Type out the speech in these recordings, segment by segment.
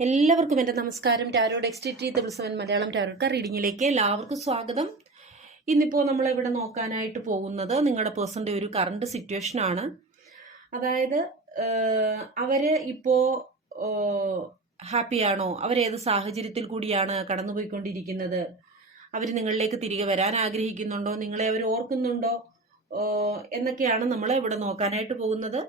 എല്ലാവർക്കും എന്റെ നമസ്കാരം. ടാരോ ഡെക്സ്റ്റി ത്രീ സെവൻ മലയാളം ടാരോക്ക റീഡിങ്ങിലേക്ക് എല്ലാവർക്കും സ്വാഗതം. ഇന്നിപ്പോൾ നമ്മൾ ഇവിടെ നോക്കാനായിട്ട് പോകുന്നത് നിങ്ങളുടെ പേഴ്സന്റെ ഒരു കറണ്ട് സിറ്റുവേഷൻ ആണ്. അതായത് അവർ ഇപ്പോൾ ഹാപ്പിയാണോ അവരേത് സാഹചര്യത്തിൽ കൂടിയാണ് കടന്നുപോയിക്കൊണ്ടിരിക്കുന്നത്? അവർ നിങ്ങളിലേക്ക് തിരികെ വരാൻ ആഗ്രഹിക്കുന്നുണ്ടോ? നിങ്ങളെ അവർ ഓർക്കുന്നുണ്ടോ? എന്നൊക്കെയാണ് നമ്മൾ ഇവിടെ നോക്കാനായിട്ട് പോകുന്നത്.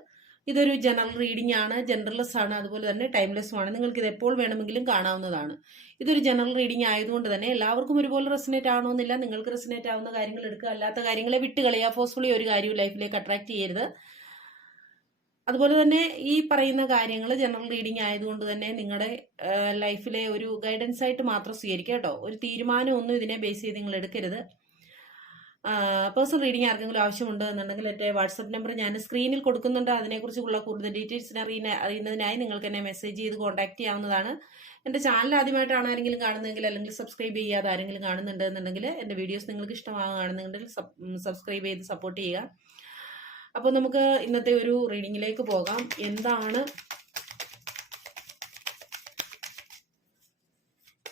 ഇതൊരു ജനറൽ റീഡിംഗ് ആണ് ജനറൽലെസ് ആണ് അതുപോലെ തന്നെ ടൈംലെസ്സും ആണ്. നിങ്ങൾക്ക് ഇത് എപ്പോൾ വേണമെങ്കിലും കാണാവുന്നതാണ്. ഇതൊരു ജനറൽ റീഡിംഗ് ആയതുകൊണ്ട് തന്നെ എല്ലാവർക്കും ഒരുപോലെ റെസിനേറ്റ് ആവണമെന്നില്ല. നിങ്ങൾക്ക് റെസിനേറ്റ് ആവുന്ന കാര്യങ്ങൾ എടുക്കുക അല്ലാത്ത കാര്യങ്ങളെ വിട്ട് കളയുക ഫോഴ്സ്ഫുള്ളി ഒരു കാര്യവും ലൈഫിലേക്ക് അട്രാക്ട് ചെയ്യരുത്. അതുപോലെ തന്നെ ഈ പറയുന്ന കാര്യങ്ങൾ ജനറൽ റീഡിംഗ് ആയതുകൊണ്ട് തന്നെ നിങ്ങളുടെ ലൈഫിലെ ഒരു ഗൈഡൻസ് ആയിട്ട് മാത്രം സ്വീകരിക്കുക കേട്ടോ. ഒരു തീരുമാനമൊന്നും ഇതിനെ ബേസ് ചെയ്ത് നിങ്ങൾ എടുക്കരുത്. പേഴ്സണൽ റീഡിംഗ് ആർക്കെങ്കിലും ആവശ്യമുണ്ട് എന്നുണ്ടെങ്കിൽ എന്റെ വാട്സപ്പ് നമ്പർ ഞാൻ സ്ക്രീനിൽ കൊടുക്കുന്നുണ്ട്. അതിനെക്കുറിച്ചുള്ള കൂടുതൽ ഡീറ്റെയിൽസിന് അറിയുന്ന അറിയുന്നതിനായി നിങ്ങൾക്ക് എന്നെ മെസ്സേജ് ചെയ്ത് കോൺടാക്ട് ചെയ്യാവുന്നതാണ്. എന്റെ ചാനൽ ആദ്യമായിട്ടാണ് ആരെങ്കിലും കാണുന്നതെങ്കിൽ അല്ലെങ്കിൽ സബ്സ്ക്രൈബ് ചെയ്യാതെ ആരെങ്കിലും കാണുന്നുണ്ട് എന്നുണ്ടെങ്കിൽ എന്റെ വീഡിയോസ് നിങ്ങൾക്ക് ഇഷ്ടമാകുകയാണെന്നുണ്ടെങ്കിൽ സബ്സ്ക്രൈബ് ചെയ്ത് സപ്പോർട്ട് ചെയ്യുക. അപ്പോൾ നമുക്ക് ഇന്നത്തെ ഒരു റീഡിങ്ങിലേക്ക് പോകാം. എന്താണ്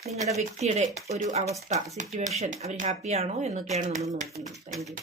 നിങ്ങളുടെ വ്യക്തിയുടെ ഒരു അവസ്ഥ സിറ്റുവേഷൻ അവർ ഹാപ്പിയാണോ എന്നൊക്കെയാണ് നമ്മൾ നോക്കുന്നത്. താങ്ക് യു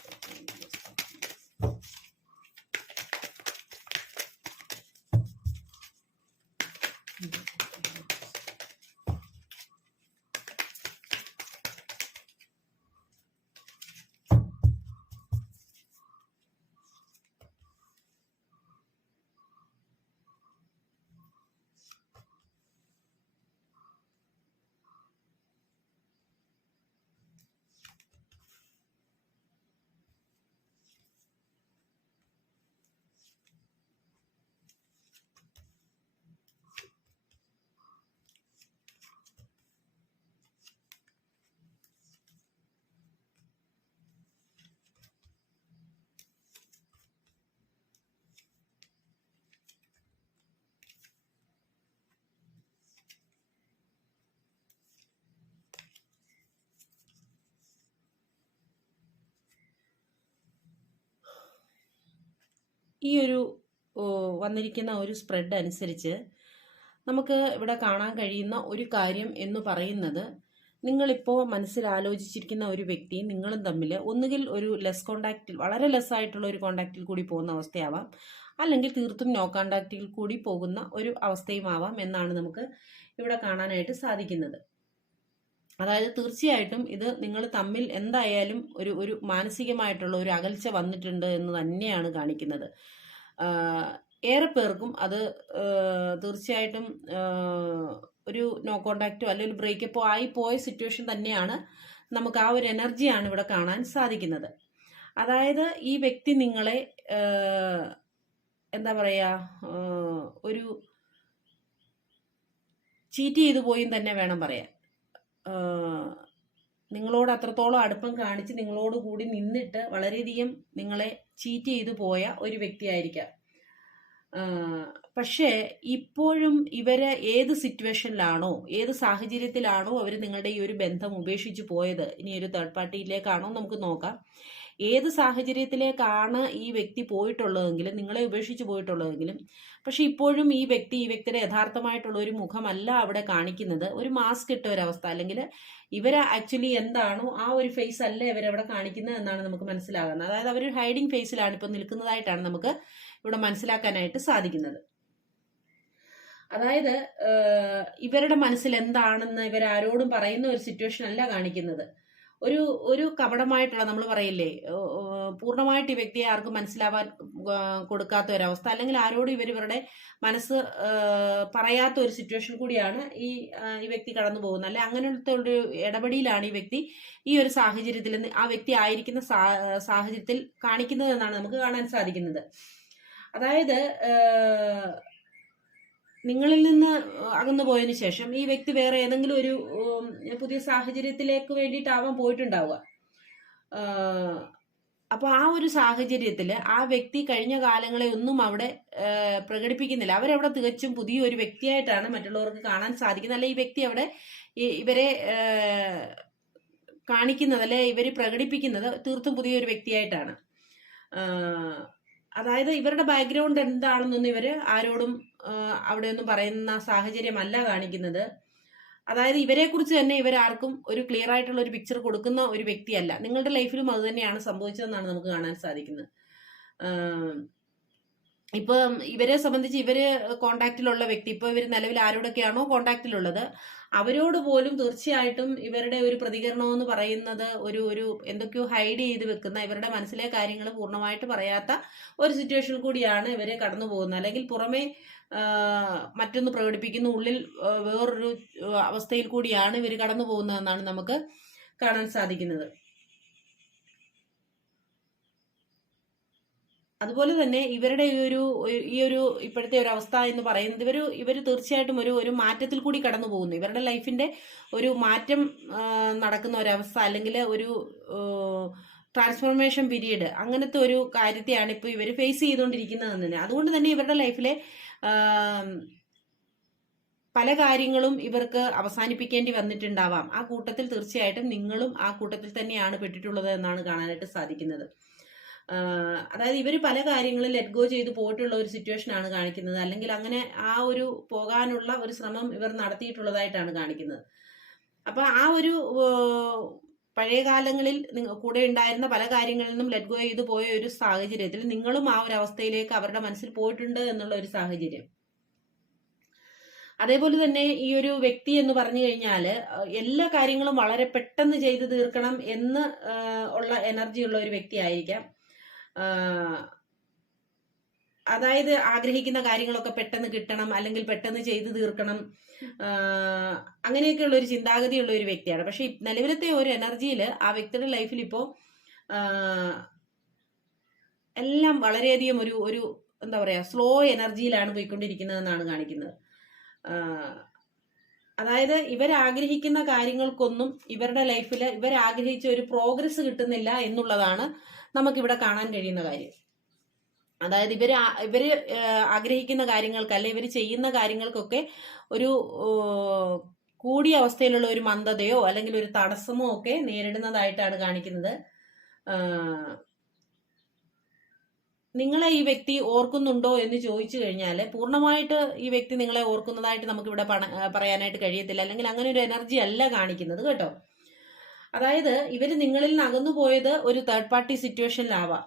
ഈ ഒരു വന്നിരിക്കുന്ന ഒരു സ്പ്രെഡ് അനുസരിച്ച് നമുക്ക് ഇവിടെ കാണാൻ കഴിയുന്ന ഒരു കാര്യം എന്ന് പറയുന്നത് നിങ്ങളിപ്പോൾ മനസ്സിൽ ആലോചിച്ചിരിക്കുന്ന ഒരു വ്യക്തി നിങ്ങളും തമ്മിൽ ഒന്നുകിൽ ഒരു ലെസ് കോണ്ടാക്റ്റിൽ വളരെ ലെസ് ആയിട്ടുള്ള ഒരു കോണ്ടാക്റ്റിൽ കൂടി പോകുന്ന അവസ്ഥയാവാം. അല്ലെങ്കിൽ തീർത്തും നോ കോണ്ടാക്റ്റിൽ കൂടി പോകുന്ന ഒരു അവസ്ഥയും ആവാം എന്നാണ് നമുക്ക് ഇവിടെ കാണാനായിട്ട് സാധിക്കുന്നത്. അതായത് തീർച്ചയായിട്ടും ഇത് നിങ്ങൾ തമ്മിൽ എന്തായാലും ഒരു ഒരു മാനസികമായിട്ടുള്ള ഒരു അകൽച്ച വന്നിട്ടുണ്ട് എന്ന് തന്നെയാണ് കാണിക്കുന്നത്. ഏറെ പേർക്കും അത് തീർച്ചയായിട്ടും ഒരു നോ കോണ്ടാക്റ്റോ അല്ലെങ്കിൽ ഒരു ബ്രേക്കപ്പോ ആയി പോയ സിറ്റുവേഷൻ തന്നെയാണ് നമുക്ക് ആ ഒരു എനർജിയാണ് ഇവിടെ കാണാൻ സാധിക്കുന്നത്. അതായത് ഈ വ്യക്തി നിങ്ങളെ എന്താ പറയുക ഒരു ചീറ്റ് ചെയ്തു പോയും തന്നെ വേണം പറയാൻ. നിങ്ങളോട് അത്രത്തോളം അടുപ്പം കാണിച്ച് നിങ്ങളോട് കൂടി നിന്നിട്ട് വളരെയധികം നിങ്ങളെ ചീറ്റ് ചെയ്തു പോയ ഒരു വ്യക്തിയായിരിക്കാം. പക്ഷേ ഇപ്പോഴും ഇവരെ ഏത് സിറ്റുവേഷനിലാണോ ഏത് സാഹചര്യത്തിലാണോ അവർ നിങ്ങളുടെ ഈ ഒരു ബന്ധം ഉപേക്ഷിച്ച് പോയത്? ഇനി ഒരു തേർഡ് പാർട്ടിയിലേക്കാണോ നമുക്ക് നോക്കാം. ഏത് സാഹചര്യത്തിലേക്കാണ് ഈ വ്യക്തി പോയിട്ടുള്ളതെങ്കിലും നിങ്ങളെ ഉപേക്ഷിച്ച് പോയിട്ടുള്ളതെങ്കിലും പക്ഷെ ഇപ്പോഴും ഈ വ്യക്തി ഈ വ്യക്തിയുടെ യഥാർത്ഥമായിട്ടുള്ള ഒരു മുഖമല്ല അവിടെ കാണിക്കുന്നത്. ഒരു മാസ്ക് ഇട്ട ഒരവസ്ഥ അല്ലെങ്കിൽ ഇവർ ആക്ച്വലി എന്താണോ ആ ഒരു ഫേസ് അല്ല ഇവരവിടെ കാണിക്കുന്നത് എന്നാണ് നമുക്ക് മനസ്സിലാകുന്നത്. അതായത് അവർ ഹൈഡിങ് ഫേസിലാണ് ഇപ്പം നിൽക്കുന്നതായിട്ടാണ് നമുക്ക് ഇവിടെ മനസ്സിലാക്കാനായിട്ട് സാധിക്കുന്നത്. അതായത് ഇവരുടെ മനസ്സിൽ എന്താണെന്ന് ഇവരാരോടും പറയുന്ന ഒരു സിറ്റുവേഷൻ അല്ല കാണിക്കുന്നത്. ഒരു ഒരു കപടമായിട്ടുള്ള നമ്മൾ പറയില്ലേ പൂർണമായിട്ട് ഈ വ്യക്തിയെ ആർക്കും മനസ്സിലാവാൻ കൊടുക്കാത്ത ഒരവസ്ഥ അല്ലെങ്കിൽ ആരോടും ഇവർ ഇവരുടെ മനസ്സ് പറയാത്ത ഒരു സിറ്റുവേഷൻ കൂടിയാണ് ഈ ഈ വ്യക്തി കടന്നു പോകുന്നത്. അല്ലെ അങ്ങനത്തെ ഒരു ഇടപെടിയിലാണ് ഈ വ്യക്തി ഈ ഒരു സാഹചര്യത്തിൽ ആ വ്യക്തി ആയിരിക്കുന്ന സാഹചര്യത്തിൽ കാണിക്കുന്നത് എന്നാണ് നമുക്ക് കാണാൻ സാധിക്കുന്നത്. അതായത് നിങ്ങളിൽ നിന്ന് അകന്നു പോയതിനു ശേഷം ഈ വ്യക്തി വേറെ ഏതെങ്കിലും ഒരു പുതിയ സാഹചര്യത്തിലേക്ക് വേണ്ടിയിട്ടാവാൻ പോയിട്ടുണ്ടാവുക. അപ്പോൾ അപ്പൊ ആ ഒരു സാഹചര്യത്തിൽ ആ വ്യക്തി കഴിഞ്ഞ കാലങ്ങളെ ഒന്നും അവിടെ പ്രകടിപ്പിക്കുന്നില്ല. അവരവിടെ തികച്ചും പുതിയൊരു വ്യക്തിയായിട്ടാണ് മറ്റുള്ളവർക്ക് കാണാൻ സാധിക്കുന്നത്. അല്ലെ ഈ വ്യക്തി അവിടെ ഇവരെ കാണിക്കുന്നത് അല്ലെ ഇവർ പ്രകടിപ്പിക്കുന്നത് തീർത്തും പുതിയൊരു വ്യക്തിയായിട്ടാണ്. അതായത് ഇവരുടെ ബാക്ക്ഗ്രൗണ്ട് എന്താണെന്നൊന്നും ഇവർ ആരോടും അവിടെയൊന്നും പറയുന്ന സാഹചര്യമല്ല കാണിക്കുന്നത്. അതായത് ഇവരെ കുറിച്ച് തന്നെ ഇവരാർക്കും ഒരു ക്ലിയർ ആയിട്ടുള്ള ഒരു പിക്ചർ കൊടുക്കുന്ന ഒരു വ്യക്തിയല്ല. നിങ്ങളുടെ ലൈഫിലും അത് തന്നെയാണ് സംഭവിച്ചതെന്നാണ് നമുക്ക് കാണാൻ സാധിക്കുന്നത്. ഇപ്പം ഇവരെ സംബന്ധിച്ച് ഇവർ കോണ്ടാക്റ്റിലുള്ള വ്യക്തി. ഇപ്പൊ ഇവർ നിലവിൽ ആരോടൊക്കെയാണോ കോണ്ടാക്റ്റിലുള്ളത്? അവരോട് പോലും തീർച്ചയായിട്ടും ഇവരുടെ ഒരു പ്രതികരണം എന്ന് പറയുന്നത് ഒരു ഒരു എന്തൊക്കെയോ ഹൈഡ് ചെയ്ത് വെക്കുന്ന ഇവരുടെ മനസ്സിലെ കാര്യങ്ങൾ പൂർണമായിട്ട് പറയാത്ത ഒരു സിറ്റുവേഷൻ കൂടിയാണ് ഇവരെ കടന്നു പോകുന്നത്. അല്ലെങ്കിൽ പുറമെ മറ്റൊന്ന് പ്രകടിപ്പിക്കുന്ന ഉള്ളിൽ വേറൊരു അവസ്ഥയിൽ കൂടിയാണ് ഇവർ കടന്നു പോകുന്നതെന്നാണ് നമുക്ക് കാണാൻ സാധിക്കുന്നത്. അതുപോലെ തന്നെ ഇവരുടെ ഈ ഒരു ഈ ഒരു ഇപ്പോഴത്തെ ഒരു അവസ്ഥ എന്ന് പറയുന്നത് ഇവർ ഇവർ തീർച്ചയായിട്ടും ഒരു ഒരു മാറ്റത്തിൽ കൂടി കടന്നു പോകുന്നു. ഇവരുടെ ലൈഫിന്റെ ഒരു മാറ്റം നടക്കുന്ന ഒരവസ്ഥ അല്ലെങ്കിൽ ഒരു ട്രാൻസ്ഫോർമേഷൻ പീരീഡ് അങ്ങനത്തെ ഒരു കാര്യത്തെയാണ് ഇപ്പോൾ ഇവർ ഫേസ് ചെയ്തുകൊണ്ടിരിക്കുന്നത് തന്നെ. അതുകൊണ്ട് തന്നെ ഇവരുടെ ലൈഫിലെ പല കാര്യങ്ങളും ഇവർക്ക് അവസാനിപ്പിക്കേണ്ടി വന്നിട്ടുണ്ടാവാം. ആ കൂട്ടത്തിൽ തീർച്ചയായിട്ടും നിങ്ങളും ആ കൂട്ടത്തിൽ തന്നെയാണ് പെട്ടിട്ടുള്ളത് എന്നാണ് കാണാനായിട്ട് സാധിക്കുന്നത്. അതായത് ഇവർ പല കാര്യങ്ങളും ലെറ്റ് ഗോ ചെയ്ത് പോയിട്ടുള്ള ഒരു സിറ്റുവേഷൻ ആണ് കാണിക്കുന്നത്. അല്ലെങ്കിൽ അങ്ങനെ ആ ഒരു പോകാനുള്ള ഒരു ശ്രമം ഇവർ നടത്തിയിട്ടുള്ളതായിട്ടാണ് കാണിക്കുന്നത്. അപ്പൊ ആ ഒരു പഴയ കാലങ്ങളിൽ കൂടെ ഉണ്ടായിരുന്ന പല കാര്യങ്ങളിൽ നിന്നും ലെറ്റ് ഗോ ചെയ്ത് പോയ ഒരു സാഹചര്യത്തിൽ നിങ്ങളും ആ ഒരു അവസ്ഥയിലേക്ക് അവരുടെ മനസ്സിൽ പോയിട്ടുണ്ട് എന്നുള്ള ഒരു സാഹചര്യം. അതേപോലെ തന്നെ ഈ ഒരു വ്യക്തി എന്ന് പറഞ്ഞു കഴിഞ്ഞാൽ എല്ലാ കാര്യങ്ങളും വളരെ പെട്ടെന്ന് ചെയ്തു തീർക്കണം എന്ന് ഉള്ള എനർജി ഉള്ള ഒരു വ്യക്തി ആയിരിക്കാം. അതായത് ആഗ്രഹിക്കുന്ന കാര്യങ്ങളൊക്കെ പെട്ടെന്ന് കിട്ടണം അല്ലെങ്കിൽ പെട്ടെന്ന് ചെയ്തു തീർക്കണം. അങ്ങനെയൊക്കെയുള്ള ഒരു ചിന്താഗതിയുള്ള ഒരു വ്യക്തിയാണ്. പക്ഷെ നിലവിലത്തെ ഒരു എനർജിയിൽ ആ വ്യക്തിയുടെ ലൈഫിൽ ഇപ്പോൾ എല്ലാം വളരെയധികം ഒരു ഒരു എന്താ പറയുക സ്ലോ എനർജിയിലാണ് പോയിക്കൊണ്ടിരിക്കുന്നതെന്നാണ് കാണിക്കുന്നത്. അതായത് ഇവർ ആഗ്രഹിക്കുന്ന കാര്യങ്ങൾക്കൊന്നും ഇവരുടെ ലൈഫിൽ ഇവർ ആഗ്രഹിച്ച ഒരു പ്രോഗ്രസ് കിട്ടുന്നില്ല എന്നുള്ളതാണ് നമുക്കിവിടെ കാണാൻ കഴിയുന്ന കാര്യം. അതായത് ഇവർ ഇവർ ആഗ്രഹിക്കുന്ന കാര്യങ്ങൾക്ക് അല്ലെ ഇവർ ചെയ്യുന്ന കാര്യങ്ങൾക്കൊക്കെ ഒരു കൂടിയ അവസ്ഥയിലുള്ള ഒരു മന്ദതയോ അല്ലെങ്കിൽ ഒരു തടസ്സമോ ഒക്കെ നേരിടുന്നതായിട്ടാണ് കാണിക്കുന്നത്. നിങ്ങളെ ഈ വ്യക്തി ഓർക്കുന്നുണ്ടോ എന്ന് ചോദിച്ചു കഴിഞ്ഞാൽ പൂർണമായിട്ട് ഈ വ്യക്തി നിങ്ങളെ ഓർക്കുന്നതായിട്ട് നമുക്കിവിടെ പറയാനായിട്ട് കഴിയത്തില്ല. അല്ലെങ്കിൽ അങ്ങനെ ഒരു എനർജി അല്ല കാണിക്കുന്നത് കേട്ടോ. അതായത് ഇവർ നിങ്ങളിൽ നിന്ന് അകന്നു പോയത് ഒരു തേർഡ് പാർട്ടി സിറ്റുവേഷനിലാവാം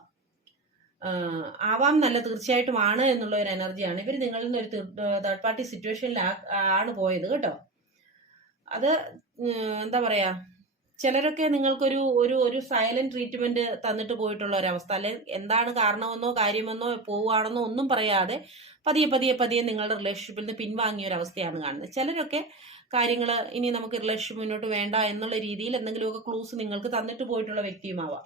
ആവാം നല്ല തീർച്ചയായിട്ടും ആണ് എന്നുള്ള ഒരു എനർജിയാണ് ഇവർ നിങ്ങളിൽ നിന്ന് ഒരു തേർഡ് പാർട്ടി സിറ്റുവേഷനിൽ ആണ് പോയത് കേട്ടോ. അത് എന്താ പറയാ ചിലരൊക്കെ നിങ്ങൾക്കൊരു ഒരു ഒരു സൈലന്റ് ട്രീറ്റ്മെന്റ് തന്നിട്ട് പോയിട്ടുള്ള ഒരവസ്ഥ അല്ലെ എന്താണ് കാരണമെന്നോ കാര്യമെന്നോ പോവുകയാണെന്നോ ഒന്നും പറയാതെ പതിയെ പതിയെ പതിയെ നിങ്ങളുടെ റിലേഷൻഷിപ്പിൽ നിന്ന് പിൻവാങ്ങിയ ഒരു അവസ്ഥയാണ് കാണുന്നത്. ചിലരൊക്കെ കാര്യങ്ങൾ ഇനി നമുക്ക് റിലേഷൻ മുന്നോട്ട് വേണ്ട എന്നുള്ള രീതിയിൽ എന്തെങ്കിലുമൊക്കെ ക്ലൂസ് നിങ്ങൾക്ക് തന്നിട്ട് പോയിട്ടുള്ള വ്യക്തിയുമാവാം.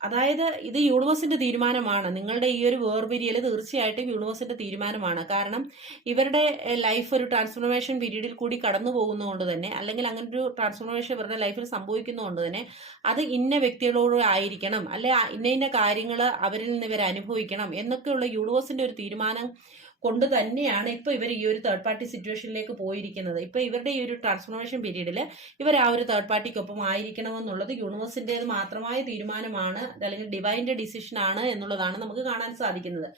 അതായത് ഇത് യൂണിവേഴ്സിന്റെ തീരുമാനമാണ്. നിങ്ങളുടെ ഈ ഒരു വേർപിരിയൽ തീർച്ചയായിട്ടും യൂണിവേഴ്സിന്റെ തീരുമാനമാണ്. കാരണം ഇവരുടെ ലൈഫ് ഒരു ട്രാൻസ്ഫോർമേഷൻ പീരീഡിൽ കൂടി കടന്നു പോകുന്നതുകൊണ്ട് തന്നെ അല്ലെങ്കിൽ അങ്ങനെ ഒരു ട്രാൻസ്ഫോർമേഷൻ ഇവരുടെ ലൈഫിൽ സംഭവിക്കുന്നതുകൊണ്ട് തന്നെ അത് ഇന്ന വ്യക്തികളോട് ആയിരിക്കണം അല്ലെ ഇന്ന ഇന്ന കാര്യങ്ങൾ അവരിൽ നിന്ന് ഇവർ അനുഭവിക്കണം എന്നൊക്കെയുള്ള യൂണിവേഴ്സിന്റെ ഒരു തീരുമാനം കൊണ്ട് തന്നെയാണ് ഇപ്പൊ ഇവർ ഈ ഒരു തേർഡ് പാർട്ടി സിറ്റുവേഷനിലേക്ക് പോയിരിക്കുന്നത്. ഇപ്പൊ ഇവരുടെ ഈ ഒരു ട്രാൻസ്ഫോർമേഷൻ പീരീഡിൽ ഇവർ ആ ഒരു തേർഡ് പാർട്ടിക്കൊപ്പം ആയിരിക്കണമെന്നുള്ളത് യൂണിവേഴ്സിന്റെത് മാത്രമായ തീരുമാനമാണ് അല്ലെങ്കിൽ ഡിവൈന്റെ ഡിസിഷൻ ആണ് എന്നുള്ളതാണ് നമുക്ക് കാണാൻ സാധിക്കുന്നത്.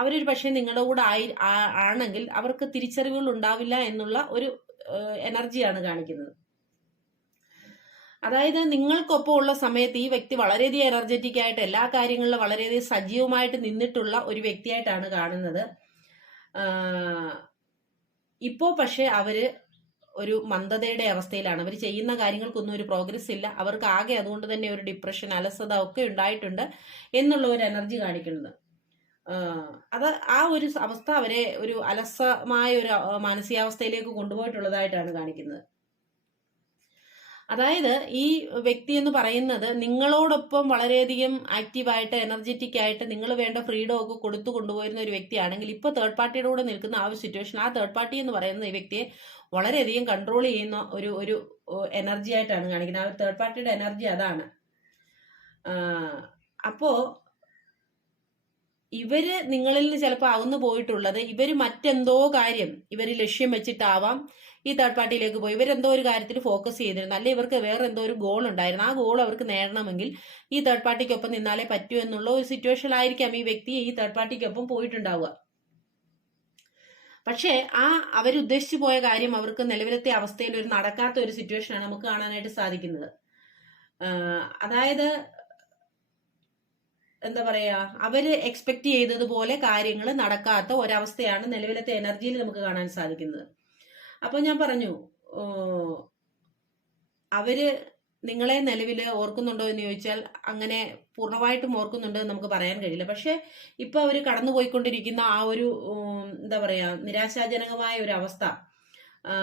അവരൊരു പക്ഷേ നിങ്ങളുടെ കൂടെ ആയി ആണെങ്കിൽ അവർക്ക് തിരിച്ചറിവുകൾ ഉണ്ടാവില്ല എന്നുള്ള ഒരു എനർജിയാണ് കാണിക്കുന്നത്. അതായത് നിങ്ങൾക്കൊപ്പം ഉള്ള സമയത്ത് ഈ വ്യക്തി വളരെയധികം എനർജറ്റിക് ആയിട്ട് എല്ലാ കാര്യങ്ങളിലും വളരെയധികം സജീവമായിട്ട് നിന്നിട്ടുള്ള ഒരു വ്യക്തിയായിട്ടാണ് കാണുന്നത്. ആഹ് ഇപ്പോ പക്ഷെ അവർ ഒരു മന്ദതയുടെ അവസ്ഥയിലാണ്. അവർ ചെയ്യുന്ന കാര്യങ്ങൾക്കൊന്നും ഒരു പ്രോഗ്രസ് ഇല്ല. അവർക്ക് ആകെ അതുകൊണ്ട് തന്നെ ഒരു ഡിപ്രഷൻ അലസത ഒക്കെ ഉണ്ടായിട്ടുണ്ട് എന്നുള്ള ഒരു എനർജി കാണിക്കുന്നത്. അത് ആ ഒരു അവസ്ഥ അവരെ ഒരു അലസമായ ഒരു മാനസികാവസ്ഥയിലേക്ക് കൊണ്ടുപോയിട്ടുള്ളതായിട്ടാണ് കാണിക്കുന്നത്. അതായത് ഈ വ്യക്തി എന്ന് പറയുന്നത് നിങ്ങളോടൊപ്പം വളരെയധികം ആക്റ്റീവായിട്ട് എനർജറ്റിക് ആയിട്ട് നിങ്ങൾ വേണ്ട ഫ്രീഡം ഒക്കെ കൊടുത്തു കൊണ്ടുപോയിരുന്ന ഒരു വ്യക്തിയാണെങ്കിൽ ഇപ്പോൾ തേർഡ് പാർട്ടിയുടെ കൂടെ നിൽക്കുന്ന ആ ഒരു സിറ്റുവേഷൻ ആ തേർഡ് പാർട്ടി എന്ന് പറയുന്ന ഈ വ്യക്തിയെ വളരെയധികം കൺട്രോൾ ചെയ്യുന്ന ഒരു ഒരു എനർജി ആയിട്ടാണ് കാണിക്കുന്നത്. ആ ഒരു തേർഡ് പാർട്ടിയുടെ എനർജി അതാണ്. അപ്പോ ഇവർ നിങ്ങളിൽ നിന്ന് ചിലപ്പോൾ അകന്നു പോയിട്ടുള്ളത് ഇവർ മറ്റെന്തോ കാര്യം ഇവർ ലക്ഷ്യം വെച്ചിട്ടാവാം. ഈ തേർഡ് പാർട്ടിയിലേക്ക് പോയി. ഇവരെന്തോ ഒരു കാര്യത്തിൽ ഫോക്കസ് ചെയ്തിരുന്നു. അല്ലെ ഇവർക്ക് വേറെ എന്തോ ഒരു ഗോൾ ഉണ്ടായിരുന്നു. ആ ഗോൾ അവർക്ക് നേടണമെങ്കിൽ ഈ തേർഡ് പാർട്ടിക്കൊപ്പം നിന്നാലേ പറ്റൂ എന്നുള്ള ഒരു സിറ്റുവേഷനിലായിരിക്കാം ഈ വ്യക്തി ഈ തേർഡ് പാർട്ടിക്കൊപ്പം പോയിട്ടുണ്ടാവുക. പക്ഷേ ആ അവരുദ്ദേശിച്ചു പോയ കാര്യം അവർക്ക് നിലവിലത്തെ അവസ്ഥയിൽ ഒരു നടക്കാത്ത ഒരു സിറ്റുവേഷനാണ് നമുക്ക് കാണാനായിട്ട് സാധിക്കുന്നത്. അതായത് എന്താ പറയാ അവർ എക്സ്പെക്ട് ചെയ്തതുപോലെ കാര്യങ്ങൾ നടക്കാത്ത ഒരവസ്ഥയാണ് നിലവിലത്തെ എനർജിയിൽ നമുക്ക് കാണാൻ സാധിക്കുന്നത്. അപ്പൊ ഞാൻ പറഞ്ഞു അവർ നിങ്ങളെ നിലവിൽ ഓർക്കുന്നുണ്ടോ എന്ന് ചോദിച്ചാൽ അങ്ങനെ പൂർണമായിട്ടും ഓർക്കുന്നുണ്ട് എന്ന് നമുക്ക് പറയാൻ കഴിയില്ല. പക്ഷെ ഇപ്പൊ അവർ കടന്നുപോയിക്കൊണ്ടിരിക്കുന്ന ആ ഒരു എന്താ പറയാ നിരാശാജനകമായ ഒരു അവസ്ഥ ആ,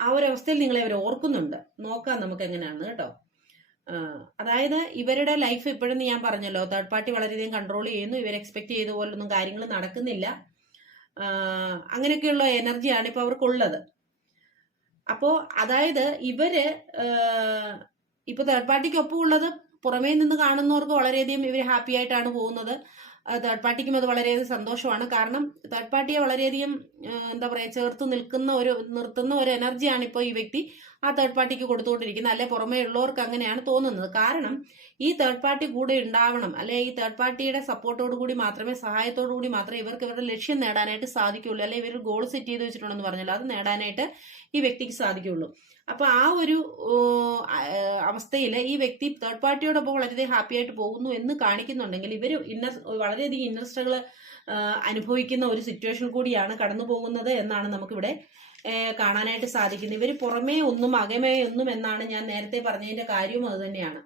ഒരു അവസ്ഥയിൽ നിങ്ങളെ അവർ ഓർക്കുന്നുണ്ട്. നോക്കാം നമുക്ക് എങ്ങനെയാണെന്ന് കേട്ടോ. അതായത് ഇവരുടെ ലൈഫ് ഇപ്പോഴെന്ന് ഞാൻ പറഞ്ഞല്ലോ തേർഡ് പാർട്ടി വളരെയധികം കൺട്രോൾ ചെയ്യുന്നു ഇവർ എക്സ്പെക്ട് ചെയ്ത പോലൊന്നും കാര്യങ്ങൾ നടക്കുന്നില്ല. അങ്ങനെയൊക്കെയുള്ള എനർജിയാണ് ഇപ്പൊ അവർക്കുള്ളത്. അപ്പോ അതായത് ഇവർ ഇപ്പൊ തേർഡ് പാർട്ടിക്ക് ഒപ്പമുള്ളത് പുറമേ നിന്ന് കാണുന്നവർക്ക് വളരെയധികം ഇവർ ഹാപ്പി ആയിട്ടാണ് പോകുന്നത്. തേർഡ് പാർട്ടിക്കും അത് വളരെയധികം സന്തോഷമാണ്. കാരണം തേർഡ് പാർട്ടിയെ വളരെയധികം എന്താ പറയുക ചേർത്ത് നിൽക്കുന്ന ഒരു നിർത്തുന്ന ഒരു എനർജിയാണ് ഇപ്പോൾ ഈ വ്യക്തി ആ തേർഡ് പാർട്ടിക്ക് കൊടുത്തുകൊണ്ടിരിക്കുന്നത്. അല്ലെ പുറമേ ഉള്ളവർക്ക് അങ്ങനെയാണ് തോന്നുന്നത്. കാരണം ഈ തേർഡ് പാർട്ടി കൂടെ ഉണ്ടാവണം അല്ലെ ഈ തേർഡ് പാർട്ടിയുടെ സപ്പോർട്ടോട് കൂടി മാത്രമേ സഹായത്തോടു കൂടി മാത്രമേ ഇവർക്ക് ഇവരുടെ ലക്ഷ്യം നേടാനായിട്ട് സാധിക്കുള്ളൂ അല്ലെ ഇവർ ഗോൾ സെറ്റ് ചെയ്ത് വെച്ചിട്ടുണ്ടെന്ന് പറഞ്ഞല്ലോ. അത് നേടാനായിട്ട് ഈ വ്യക്തിക്ക് സാധിക്കുള്ളൂ അപ്പൊ ആ ഒരു അവസ്ഥയിൽ ഈ വ്യക്തി തേർഡ് പാർട്ടിയോടൊപ്പം വളരെ ഹാപ്പി ആയിട്ട് പോകുന്നു എന്ന് കാണിക്കുന്നുണ്ടെങ്കിൽ ഇവർ ഇന്നർ വളരെയധികം ഇന്നർസ്റ്റുകൾ അനുഭവിക്കുന്ന ഒരു സിറ്റുവേഷൻ കൂടിയാണ് കടന്നു പോകുന്നത് എന്നാണ് നമുക്കിവിടെ കാണാനായിട്ട് സാധിക്കുന്നത്. ഇവർ പുറമേ ഒന്നും അകമേ ഒന്നും എന്നാണ് ഞാൻ നേരത്തെ പറഞ്ഞതിന്റെ കാര്യവും അത് തന്നെയാണ്.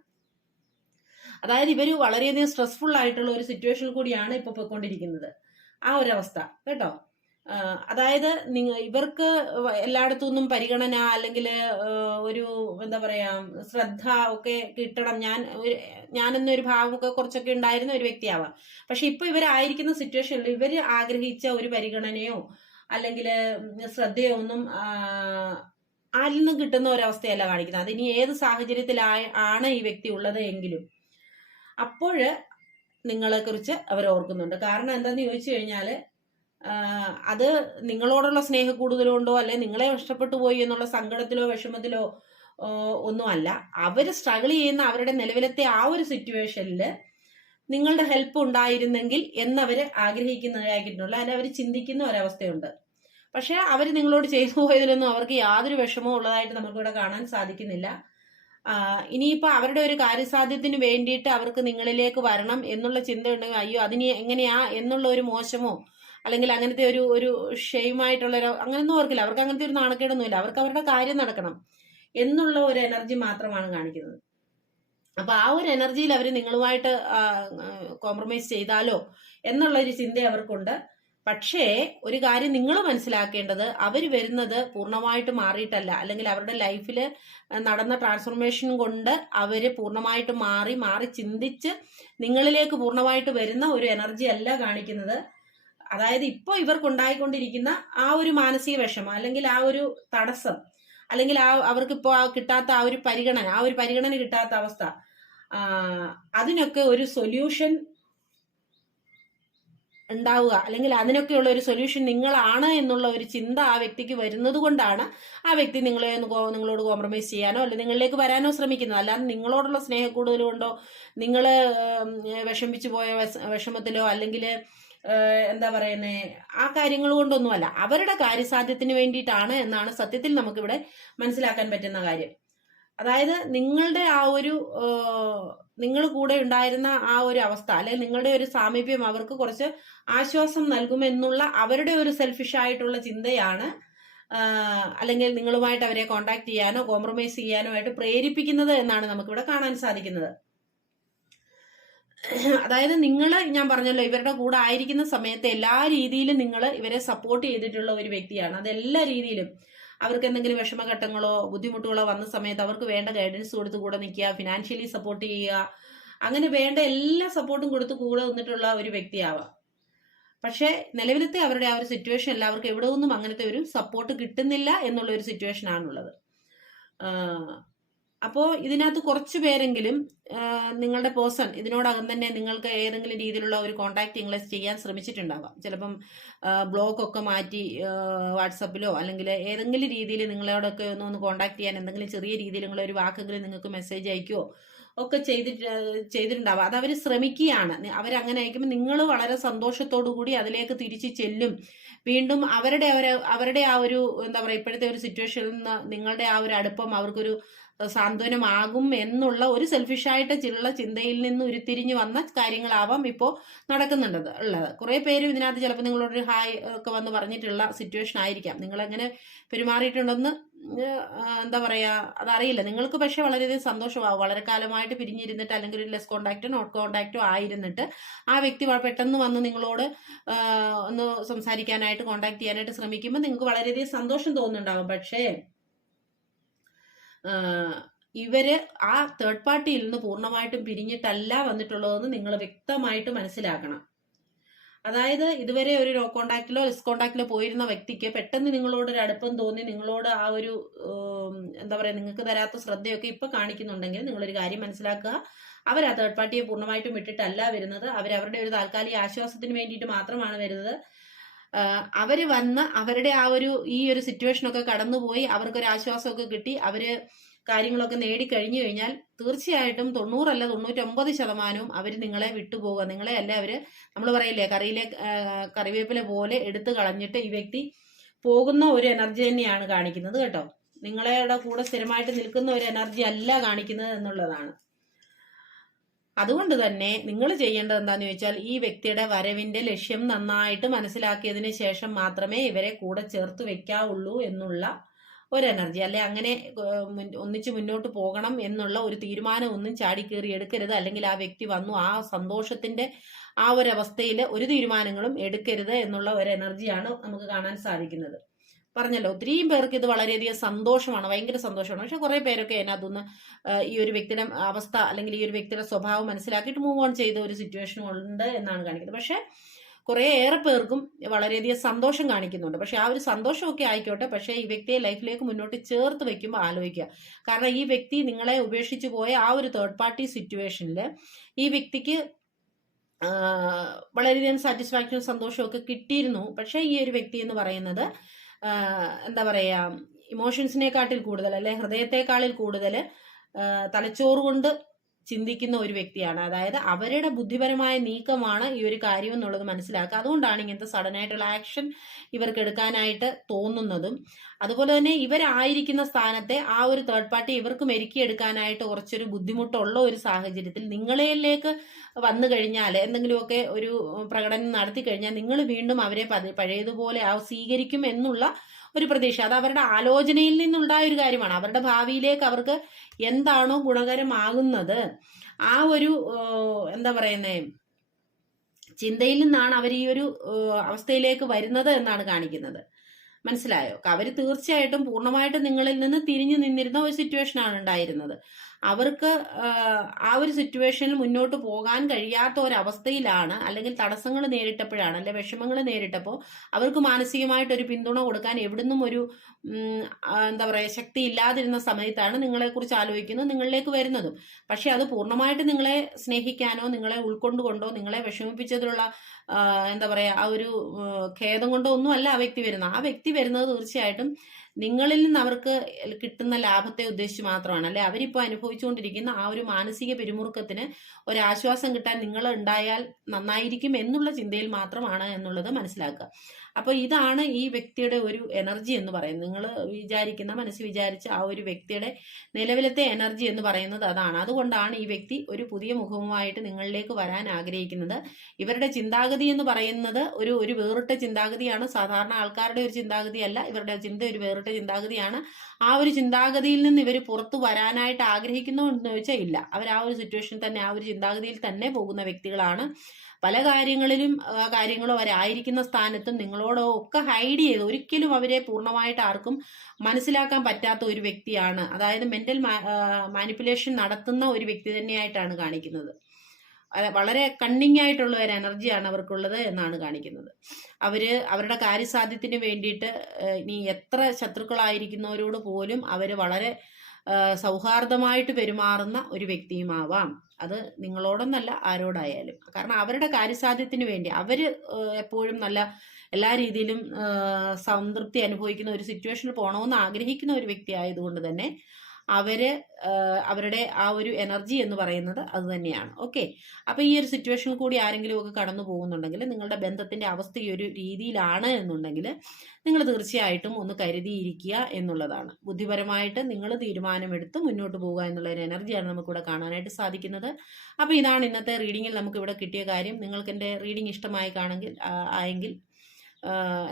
അതായത് ഇവർ വളരെയധികം സ്ട്രെസ്ഫുൾ ആയിട്ടുള്ള ഒരു സിറ്റുവേഷൻ കൂടിയാണ് ഇപ്പൊ പോയിക്കൊണ്ടിരിക്കുന്നത്. ആ ഒരവസ്ഥ കേട്ടോ? അതായത് നിങ്ങൾ ഇവർക്ക് എല്ലായിടത്തു നിന്നും പരിഗണന അല്ലെങ്കിൽ ഒരു എന്താ പറയാ ശ്രദ്ധ ഒക്കെ കിട്ടണം. ഞാൻ ഒരു ഞാനെന്നൊരു ഭാവമൊക്കെ കുറച്ചൊക്കെ ഉണ്ടായിരുന്ന ഒരു വ്യക്തിയാവാം. പക്ഷെ ഇപ്പൊ ഇവരായിരിക്കുന്ന സിറ്റുവേഷനിൽ ഇവർ ആഗ്രഹിച്ച ഒരു പരിഗണനയോ അല്ലെങ്കിൽ ശ്രദ്ധയോ ഒന്നും ആരിൽ നിന്നും കിട്ടുന്ന ഒരവസ്ഥയല്ല കാണിക്കുന്നത്. അതിനി ഏത് സാഹചര്യത്തിലായ ആണ് ഈ വ്യക്തി ഉള്ളത് എങ്കിലും. അപ്പോഴ് നിങ്ങളെ കുറിച്ച് അവർ ഓർക്കുന്നുണ്ട്. കാരണം എന്താന്ന് ചോദിച്ചു കഴിഞ്ഞാൽ ആഹ് അത് നിങ്ങളോടുള്ള സ്നേഹ കൂടുതലുണ്ടോ? അല്ലെ നിങ്ങളെ നഷ്ടപ്പെട്ടു പോയി എന്നുള്ള സങ്കടത്തിലോ വിഷമത്തിലോ ഒന്നുമല്ല അവർ സ്ട്രഗിൾ ചെയ്യുന്ന അവരുടെ നിലവിലത്തെ ആ ഒരു സിറ്റുവേഷനിൽ നിങ്ങളുടെ ഹെൽപ്പ് ഉണ്ടായിരുന്നെങ്കിൽ എന്നവർ ആഗ്രഹിക്കുന്നതായിട്ടുള്ള അല്ലെ അവർ ചിന്തിക്കുന്ന ഒരവസ്ഥയുണ്ട്. പക്ഷേ അവർ നിങ്ങളോട് ചെയ്തു പോയതിലൊന്നും അവർക്ക് യാതൊരു വിഷമവും ഉള്ളതായിട്ട് നമുക്കിവിടെ കാണാൻ സാധിക്കുന്നില്ല. ഇനിയിപ്പോൾ ഇനിയിപ്പോ അവരുടെ ഒരു കാര്യസാധ്യത്തിന് വേണ്ടിയിട്ട് അവർക്ക് നിങ്ങളിലേക്ക് വരണം എന്നുള്ള ചിന്ത ഉണ്ടെങ്കിൽ അയ്യോ അതിന് എങ്ങനെയാ എന്നുള്ള ഒരു മോശമോ അല്ലെങ്കിൽ അങ്ങനത്തെ ഒരു ഒരു ഷെയ്മായിട്ടുള്ളൊരു അങ്ങനെയൊന്നും ഓർക്കില്ല അവർക്ക് അങ്ങനത്തെ ഒരു നാണക്കേടൊന്നുമില്ല അവർക്ക് അവരുടെ കാര്യം നടക്കണം എന്നുള്ള ഒരു എനർജി മാത്രമാണ് കാണിക്കുന്നത്. അപ്പൊ ആ ഒരു എനർജിയിൽ അവർ നിങ്ങളുമായിട്ട് കോംപ്രമൈസ് ചെയ്താലോ എന്നുള്ള ഒരു ചിന്ത അവർക്കുണ്ട്. പക്ഷേ ഒരു കാര്യം നിങ്ങൾ മനസ്സിലാക്കേണ്ടത് അവർ വരുന്നത് പൂർണമായിട്ട് മാറിയിട്ടല്ല. അല്ലെങ്കിൽ അവരുടെ ലൈഫിൽ നടന്ന ട്രാൻസ്ഫോർമേഷൻ കൊണ്ട് അവർ പൂർണമായിട്ട് മാറി മാറി ചിന്തിച്ച് നിങ്ങളിലേക്ക് പൂർണമായിട്ട് വരുന്ന ഒരു എനർജി അല്ല കാണിക്കുന്നത്. അതായത് ഇപ്പോൾ ഇവർക്കുണ്ടായിക്കൊണ്ടിരിക്കുന്ന ആ ഒരു മാനസിക വിഷമം അല്ലെങ്കിൽ ആ ഒരു തടസ്സം അല്ലെങ്കിൽ ആ അവർക്കിപ്പോ ആ കിട്ടാത്ത ആ ഒരു പരിഗണന ആ ഒരു പരിഗണന കിട്ടാത്ത അവസ്ഥ അതിനൊക്കെ ഒരു സൊല്യൂഷൻ ഉണ്ടാവുക അല്ലെങ്കിൽ അതിനൊക്കെയുള്ള ഒരു സൊല്യൂഷൻ നിങ്ങളാണ് എന്നുള്ള ഒരു ചിന്ത ആ വ്യക്തിക്ക് വരുന്നത് കൊണ്ടാണ് ആ വ്യക്തി നിങ്ങളെ നിങ്ങളോട് കോംപ്രമൈസ് ചെയ്യാനോ അല്ലെങ്കിൽ നിങ്ങളിലേക്ക് വരാനോ ശ്രമിക്കുന്നത്. അല്ലാതെ നിങ്ങളോടുള്ള സ്നേഹ കൂടുതൽ കൊണ്ടോ നിങ്ങൾ വിഷമിച്ചു പോയ വിഷ- വിഷമത്തിലോ അല്ലെങ്കിൽ എന്താ പറയുന്നേ ആ കാര്യങ്ങൾ കൊണ്ടൊന്നുമല്ല. അവരുടെ കാര്യസാധ്യത്തിന് വേണ്ടിയിട്ടാണ് എന്നാണ് സത്യത്തിൽ നമുക്കിവിടെ മനസ്സിലാക്കാൻ പറ്റുന്ന കാര്യം. അതായത് നിങ്ങളുടെ ആ ഒരു നിങ്ങൾ കൂടെ ഉണ്ടായിരുന്ന ആ ഒരു അവസ്ഥ അല്ലെങ്കിൽ നിങ്ങളുടെ ഒരു സാമീപ്യം അവർക്ക് കുറച്ച് ആശ്വാസം നൽകുമെന്നുള്ള അവരുടെ ഒരു സെൽഫിഷ് ആയിട്ടുള്ള ചിന്തയാണ് അല്ലെങ്കിൽ നിങ്ങളുമായിട്ട് അവരെ കോണ്ടാക്ട് ചെയ്യാനോ കോംപ്രമൈസ് ചെയ്യാനോ ആയിട്ട് പ്രേരിപ്പിക്കുന്നത് എന്നാണ് നമുക്കിവിടെ കാണാൻ സാധിക്കുന്നത്. അതായത് നിങ്ങൾ ഞാൻ പറഞ്ഞല്ലോ ഇവരുടെ കൂടെ ആയിരിക്കുന്ന സമയത്ത് എല്ലാ രീതിയിലും നിങ്ങൾ ഇവരെ സപ്പോർട്ട് ചെയ്തിട്ടുള്ള ഒരു വ്യക്തിയാണ്. അത് എല്ലാ രീതിയിലും. അവർക്ക് എന്തെങ്കിലും വിഷമഘട്ടങ്ങളോ ബുദ്ധിമുട്ടുകളോ വന്ന സമയത്ത് അവർക്ക് വേണ്ട ഗൈഡൻസ് കൊടുത്ത് കൂടെ നിൽക്കുക ഫിനാൻഷ്യലി സപ്പോർട്ട് ചെയ്യുക അങ്ങനെ വേണ്ട എല്ലാ സപ്പോർട്ടും കൊടുത്ത് കൂടെ നിന്നിട്ടുള്ള ഒരു വ്യക്തിയാവാം. പക്ഷേ നിലവിലത്തെ അവരുടെ ആ ഒരു സിറ്റുവേഷൻ എല്ലാവർക്കും എവിടെ ഒന്നും അങ്ങനത്തെ ഒരു സപ്പോർട്ട് കിട്ടുന്നില്ല എന്നുള്ള ഒരു സിറ്റുവേഷൻ ആണുള്ളത്. അപ്പോൾ ഇതിനകത്ത് കുറച്ച് പേരെങ്കിലും നിങ്ങളുടെ പേഴ്സൺ ഇതിനോടകം തന്നെ നിങ്ങൾക്ക് ഏതെങ്കിലും രീതിയിലുള്ള ഒരു കോണ്ടാക്ട് നിങ്ങളെ ചെയ്യാൻ ശ്രമിച്ചിട്ടുണ്ടാവാം. ചിലപ്പം ബ്ലോക്ക് ഒക്കെ മാറ്റി വാട്സപ്പിലോ അല്ലെങ്കിൽ ഏതെങ്കിലും രീതിയിൽ നിങ്ങളോടൊക്കെ ഒന്ന് ഒന്ന് കോണ്ടാക്ട് ചെയ്യാൻ എന്തെങ്കിലും ചെറിയ രീതിയിൽ നിങ്ങളൊരു വാക്കെങ്കിലും നിങ്ങൾക്ക് മെസ്സേജ് അയക്കുമോ ഒക്കെ ചെയ്തിട്ട് ചെയ്തിട്ടുണ്ടാവുക അത് അവർ ശ്രമിക്കുകയാണ്. അവരങ്ങനെ അയക്കുമ്പോൾ നിങ്ങൾ വളരെ സന്തോഷത്തോടു കൂടി അതിലേക്ക് തിരിച്ചു ചെല്ലും. വീണ്ടും അവരുടെ അവരുടെ ആ ഒരു എന്താ പറയുക ഇപ്പോഴത്തെ ഒരു സിറ്റുവേഷനിൽ നിന്ന് നിങ്ങളുടെ ആ ഒരു അടുപ്പം അവർക്കൊരു സാന്ത്വനമാകും എന്നുള്ള ഒരു സെൽഫിഷായിട്ട് ചില ചിന്തയിൽ നിന്ന് ഉരുത്തിരിഞ്ഞു വന്ന കാര്യങ്ങളാവാം ഇപ്പോൾ നടക്കുന്നുണ്ടത് ഉള്ളത്. കുറേ പേര് ഇതിനകത്ത് ചിലപ്പോൾ നിങ്ങളോടൊരു ഹായ് ഒക്കെ വന്ന് പറഞ്ഞിട്ടുള്ള സിറ്റുവേഷൻ ആയിരിക്കാം. നിങ്ങളെങ്ങനെ പെരുമാറിയിട്ടുണ്ടെന്ന് എന്താ പറയാ അതറിയില്ല. നിങ്ങൾക്ക് പക്ഷെ വളരെയധികം സന്തോഷമാവും. വളരെ കാലമായിട്ട് പിരിഞ്ഞിരുന്നിട്ട് അല്ലെങ്കിൽ ഒരു ലെസ് കോണ്ടാക്റ്റോ നോട്ട് കോണ്ടാക്റ്റോ ആയിരുന്നിട്ട് ആ വ്യക്തി പെട്ടെന്ന് വന്ന് നിങ്ങളോട് ഒന്ന് സംസാരിക്കാനായിട്ട് കോണ്ടാക്ട് ചെയ്യാനായിട്ട് ശ്രമിക്കുമ്പോൾ നിങ്ങൾക്ക് വളരെയധികം സന്തോഷം തോന്നുന്നുണ്ടാവും. പക്ഷേ ഇവർ ആ തേർഡ് പാർട്ടിയിൽ നിന്ന് പൂർണമായിട്ടും പിരിഞ്ഞിട്ടല്ല വന്നിട്ടുള്ളതെന്ന് നിങ്ങൾ വ്യക്തമായിട്ട് മനസ്സിലാക്കണം. അതായത് ഇതുവരെ ഒരു നോ കോണ്ടാക്റ്റിലോ ലെസ് കോണ്ടാക്റ്റിലോ പോയിരുന്ന വ്യക്തിക്ക് പെട്ടെന്ന് നിങ്ങളോട് ഒരു അടുപ്പം തോന്നി നിങ്ങളോട് ആ ഒരു എന്താ പറയുക നിങ്ങൾക്ക് തരാത്ത ശ്രദ്ധയൊക്കെ ഇപ്പൊ കാണിക്കുന്നുണ്ടെങ്കിൽ നിങ്ങളൊരു കാര്യം മനസ്സിലാക്കുക. അവർ ആ തേർഡ് പാർട്ടിയെ പൂർണമായിട്ടും വിട്ടിട്ടല്ല വരുന്നത്. അവർ അവരുടെ ഒരു താൽക്കാലിക ആശ്വാസത്തിന് വേണ്ടിയിട്ട് മാത്രമാണ് വരുന്നത്. അവർ വന്ന് അവരുടെ ആ ഒരു ഈ ഒരു സിറ്റുവേഷനൊക്കെ കടന്നുപോയി അവർക്കൊരു ആശ്വാസമൊക്കെ കിട്ടി അവർ കാര്യങ്ങളൊക്കെ നേടിക്കഴിഞ്ഞു കഴിഞ്ഞാൽ തീർച്ചയായിട്ടും തൊണ്ണൂറല്ല തൊണ്ണൂറ്റൊമ്പത് ശതമാനവും അവർ നിങ്ങളെ വിട്ടുപോകുക നിങ്ങളെ അല്ല അവർ നമ്മൾ പറയില്ലേ കറിയിലെ കറിവേപ്പില പോലെ എടുത്തു കളഞ്ഞിട്ട് ഈ വ്യക്തി പോകുന്ന ഒരു എനർജി തന്നെയാണ് കാണിക്കുന്നത് കേട്ടോ. നിങ്ങളുടെ കൂടെ സ്ഥിരമായിട്ട് നിൽക്കുന്ന ഒരു എനർജി അല്ല കാണിക്കുന്നത് എന്നുള്ളതാണ്. അതുകൊണ്ട് തന്നെ നിങ്ങൾ ചെയ്യേണ്ടത് എന്താണെന്ന് ചോദിച്ചാൽ ഈ വ്യക്തിയുടെ വരവിന്റെ ലക്ഷ്യം നന്നായിട്ട് മനസ്സിലാക്കിയതിന് ശേഷം മാത്രമേ ഇവരെ കൂടെ ചേർത്ത് വെക്കാവുള്ളൂ എന്നുള്ള ഒരു എനർജി അല്ലെ അങ്ങനെ ഒന്നിച്ചു മുന്നോട്ട് പോകണം എന്നുള്ള ഒരു തീരുമാനം ഒന്നും ചാടിക്കേറി എടുക്കരുത്. അല്ലെങ്കിൽ ആ വ്യക്തി വന്നു ആ സന്തോഷത്തിന്റെ ആ ഒരു അവസ്ഥയിൽ ഒരു തീരുമാനങ്ങളും എടുക്കരുത് എന്നുള്ള ഒരു എനർജിയാണ് നമുക്ക് കാണാൻ സാധിക്കുന്നത്. പറഞ്ഞല്ലോ ഒത്തിരിയും പേർക്ക് ഇത് വളരെയധികം സന്തോഷമാണ് ഭയങ്കര സന്തോഷമാണ്. പക്ഷെ കുറെ പേരൊക്കെ അതിനകത്തുനിന്ന് ഈ ഒരു വ്യക്തിയുടെ അവസ്ഥ അല്ലെങ്കിൽ ഈ ഒരു വ്യക്തിയുടെ സ്വഭാവം മനസ്സിലാക്കിയിട്ട് മൂവ് ഓൺ ചെയ്ത ഒരു സിറ്റുവേഷൻ ഉണ്ട് എന്നാണ് കാണിക്കുന്നത്. പക്ഷെ കുറേ ഏറെ പേർക്കും വളരെയധികം സന്തോഷം കാണിക്കുന്നുണ്ട്. പക്ഷെ ആ ഒരു സന്തോഷമൊക്കെ ആയിക്കോട്ടെ പക്ഷെ ഈ വ്യക്തിയെ ലൈഫിലേക്ക് മുന്നോട്ട് ചേർത്ത് വെക്കുമ്പോൾ ആലോചിക്കുക. കാരണം ഈ വ്യക്തി നിങ്ങളെ ഉപേക്ഷിച്ച് പോയ ആ ഒരു തേർഡ് പാർട്ടി സിറ്റുവേഷനിൽ ഈ വ്യക്തിക്ക് വളരെയധികം സാറ്റിസ്ഫാക്ഷനും സന്തോഷമൊക്കെ കിട്ടിയിരുന്നു. പക്ഷേ ഈ ഒരു വ്യക്തി എന്ന് പറയുന്നത് എന്താ പറയുക ഇമോഷൻസിനെക്കാട്ടിൽ കൂടുതൽ അല്ലെ ഹൃദയത്തെക്കാളിൽ കൂടുതൽ തലച്ചോറ് കൊണ്ട് ചിന്തിക്കുന്ന ഒരു വ്യക്തിയാണ്. അതായത് അവരുടെ ബുദ്ധിപരമായ നീക്കമാണ് ഈ ഒരു കാര്യം എന്നുള്ളത് മനസ്സിലാക്കുക. അതുകൊണ്ടാണ് ഇങ്ങനത്തെ സഡൻ ആയിട്ടുള്ള ആക്ഷൻ ഇവർക്ക് എടുക്കാനായിട്ട് തോന്നുന്നതും. അതുപോലെ തന്നെ ഇവരായിരിക്കുന്ന സ്ഥാനത്തെ ആ ഒരു തേർഡ് പാർട്ടി ഇവർക്ക് മെരുക്കിയെടുക്കാനായിട്ട് കുറച്ചൊരു ബുദ്ധിമുട്ടുള്ള ഒരു സാഹചര്യത്തിൽ നിങ്ങളിലേക്ക് വന്നു കഴിഞ്ഞാൽ എന്തെങ്കിലുമൊക്കെ ഒരു പ്രകടനം നടത്തി കഴിഞ്ഞാൽ നിങ്ങൾ വീണ്ടും അവരെ പഴയതുപോലെ ആ സ്വീകരിക്കും എന്നുള്ള ഒരു പ്രതീക്ഷ. അത് അവരുടെ ആലോചനയിൽ നിന്നുണ്ടായ ഒരു കാര്യമാണ്. അവരുടെ ഭാവിയിലേക്ക് അവർക്ക് എന്താണോ ഗുണകരമാകുന്നത് ആ ഒരു എന്താ പറയുന്നേ ചിന്തയിൽ നിന്നാണ് അവർ ഈ ഒരു അവസ്ഥയിലേക്ക് വരുന്നത് എന്നാണ് കാണിക്കുന്നത്. മനസ്സിലായോ? അവർ തീർച്ചയായിട്ടും പൂർണമായിട്ടും നിങ്ങളിൽ നിന്ന് തിരിഞ്ഞു നിന്നിരുന്ന ഒരു സിറ്റുവേഷൻ ആണ് ഉണ്ടായിരുന്നത്. അവർക്ക് ആ ഒരു സിറ്റുവേഷനിൽ മുന്നോട്ട് പോകാൻ കഴിയാത്ത ഒരവസ്ഥയിലാണ് അല്ലെങ്കിൽ തടസ്സങ്ങൾ നേരിട്ടപ്പോഴാണ് അല്ലെ വിഷമങ്ങൾ നേരിട്ടപ്പോൾ അവർക്ക് മാനസികമായിട്ട് ഒരു പിന്തുണ കൊടുക്കാൻ എവിടുന്നും ഒരു എന്താ പറയുക ശക്തി ഇല്ലാതിരുന്ന സമയത്താണ് നിങ്ങളെക്കുറിച്ച് ആലോചിക്കുന്നത് നിങ്ങളിലേക്ക് വരുന്നതും. പക്ഷെ അത് പൂർണമായിട്ട് നിങ്ങളെ സ്നേഹിക്കാനോ നിങ്ങളെ ഉൾക്കൊണ്ടുകൊണ്ടോ നിങ്ങളെ വിഷമിപ്പിച്ചതിലുള്ള എന്താ പറയുക ആ ഒരു ഖേദം കൊണ്ടോ ഒന്നും അല്ല ആ വ്യക്തി വരുന്നത്. ആ വ്യക്തി വരുന്നത് തീർച്ചയായിട്ടും നിങ്ങളിൽ നിന്ന് അവർക്ക് കിട്ടുന്ന ലാഭത്തെ ഉദ്ദേശിച്ച് മാത്രമാണ്. അല്ലെ? അവരിപ്പോൾ അനുഭവിച്ചുകൊണ്ടിരിക്കുന്ന ആ ഒരു മാനസിക പിരിമുറുക്കത്തിന് ഒരാശ്വാസം കിട്ടാൻ നിങ്ങൾ ഉണ്ടായാൽ നന്നായിരിക്കും എന്നുള്ള ചിന്തയിൽ മാത്രമാണ് എന്നുള്ളത് മനസ്സിലാക്കുക. അപ്പോൾ ഇതാണ് ഈ വ്യക്തിയുടെ ഒരു എനർജി എന്ന് പറയുന്നത്. നിങ്ങൾ വിചാരിക്കുന്ന മനസ്സ് വിചാരിച്ച ആ ഒരു വ്യക്തിയുടെ നിലവിലത്തെ എനർജി എന്ന് പറയുന്നത് അതാണ്. അതുകൊണ്ടാണ് ഈ വ്യക്തി ഒരു പുതിയ മുഖവുമായിട്ട് നിങ്ങളിലേക്ക് വരാൻ ആഗ്രഹിക്കുന്നത്. ഇവരുടെ ചിന്താഗതി എന്ന് പറയുന്നത് ഒരു ഒരു വേറിട്ട ചിന്താഗതിയാണ്. സാധാരണ ആൾക്കാരുടെ ഒരു ചിന്താഗതിയല്ല. ഇവരുടെ ചിന്ത ഒരു വേറിട്ട ചിന്താഗതിയാണ്. ആ ഒരു ചിന്താഗതിയിൽ നിന്ന് ഇവർ പുറത്തു വരാനായിട്ട് ആഗ്രഹിക്കുന്നു എന്ന് ചോദിച്ചാൽ ഇല്ല. അവർ ആ ഒരു സിറ്റുവേഷൻ തന്നെ ആ ഒരു ചിന്താഗതിയിൽ തന്നെ പോകുന്ന വ്യക്തികളാണ്. പല കാര്യങ്ങളിലും കാര്യങ്ങളും അവരായിരിക്കുന്ന സ്ഥാനത്തും നിങ്ങളോടോ ഒക്കെ ഹൈഡ് ചെയ്ത് ഒരിക്കലും അവരെ പൂർണമായിട്ട് ആർക്കും മനസ്സിലാക്കാൻ പറ്റാത്ത ഒരു വ്യക്തിയാണ്. അതായത് മെന്റൽ മാനിപ്പുലേഷൻ നടത്തുന്ന ഒരു വ്യക്തി തന്നെയായിട്ടാണ് കാണിക്കുന്നത്. വളരെ കണ്ണിങ് ആയിട്ടുള്ള ഒരു എനർജിയാണ് അവർക്കുള്ളത് എന്നാണ് കാണിക്കുന്നത്. അവർ അവരുടെ കാര്യസാധ്യത്തിന് വേണ്ടിയിട്ട് ഇനി എത്ര ശത്രുക്കളായിരിക്കുന്നവരോട് പോലും അവർ വളരെ സൗഹാർദ്ദമായിട്ട് പെരുമാറുന്ന ഒരു വ്യക്തിയുമാവാം. അത് നിങ്ങളോടൊന്നല്ല ആരോടായാലും. കാരണം അവരുടെ കാര്യസാധ്യത്തിന് വേണ്ടി അവർ എപ്പോഴും നല്ല എല്ലാ രീതിയിലും സംതൃപ്തി അനുഭവിക്കുന്ന ഒരു സിറ്റുവേഷനിൽ പോകണമെന്ന് ആഗ്രഹിക്കുന്ന ഒരു വ്യക്തി ആയതുകൊണ്ട് തന്നെ അവർ അവരുടെ ആ ഒരു എനർജി എന്ന് പറയുന്നത് അത് തന്നെയാണ്. ഓക്കെ? അപ്പൊ ഈ ഒരു സിറ്റുവേഷൻ കൂടി ആരെങ്കിലും ഒക്കെ കടന്നു പോകുന്നുണ്ടെങ്കിൽ നിങ്ങളുടെ ബന്ധത്തിന്റെ അവസ്ഥ ഈ ഒരു രീതിയിലാണ് എന്നുണ്ടെങ്കിൽ നിങ്ങൾ തീർച്ചയായിട്ടും ഒന്ന് കരുതിയിരിക്കുക എന്നുള്ളതാണ്. ബുദ്ധിപരമായിട്ട് നിങ്ങൾ തീരുമാനമെടുത്ത് മുന്നോട്ട് പോവുക എന്നുള്ള ഒരു എനർജിയാണ് നമുക്കിവിടെ കാണാനായിട്ട് സാധിക്കുന്നത്. അപ്പോൾ ഇതാണ് ഇന്നത്തെ റീഡിങ്ങിൽ നമുക്ക് ഇവിടെ കിട്ടിയ കാര്യം. നിങ്ങൾക്ക് എന്റെ റീഡിംഗ് ഇഷ്ടമായി കാണെങ്കിൽ ആയെങ്കിൽ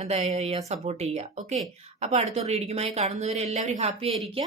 എന്താ ചെയ്യുക സപ്പോർട്ട് ചെയ്യുക. ഓക്കെ? അപ്പോൾ അടുത്ത റീഡിങ്ങുമായി കാണുന്നവരെ എല്ലാവരും ഹാപ്പി ആയിരിക്കുക.